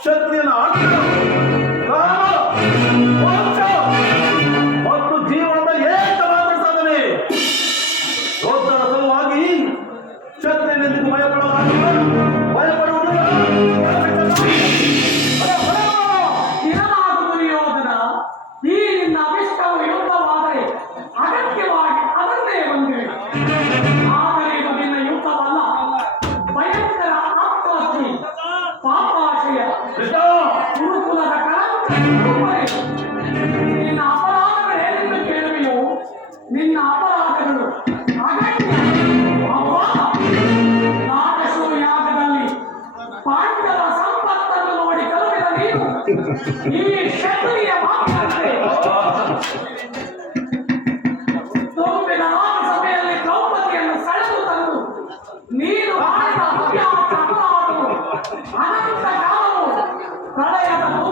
ಕ್ಷತ್ರಿಯನ ಆಜ್ಞೆ, ಕಾಮ, ಮೋಕ್ಷ ಮತ್ತು ಜೀವನದ ಏಕಮಾತ್ರ ಸಾಧನೆ. ಯೋಧರ ಸಲುವಾಗಿ ಕ್ಷತ್ರಿಯನೆಂದಿಗೂ ಭಯಪಡಲಾಗಿಲ್ಲ, ಭಯಪಡುವುದಿಲ್ಲ. ಇರಲಾಗದು ಯೋಧನ. ಈ ನಿನ್ನ ಅಭಿಷ್ಟವು ಯುದ್ಧವಾದರೆ ಅಗತ್ಯವಾಗಿ ಅದನ್ನೇ ಬಂದಿವೆ. ಆದರೆ ಇದು ನಿನ್ನ ಯುದ್ಧವಲ್ಲ, ಭಯಂಕರ ಆತ್ಮಹತ್ಯೆ, ಪಾಪಾಶಯ, ಗುರುಕುಲದ ಕಳಂಕ. ನಿನ್ನ ಅಪರಾಧಗಳೇನೆಂದು ಕೇಳುವೆಯೋ, ನಿನ್ನ ಅಪರಾಧಗಳು ಅಗತ್ಯ. ನಾಗಶೂರ ಯಾಗದಲ್ಲಿ ಪಾಂಡವ ಸಂಪತ್ತನ್ನು ನೋಡಿ ಕಲಿತ ನೀನು ಈ ಕ್ಷತ್ರಿಯ ಮಾತನಾಡುತ್ತೆ.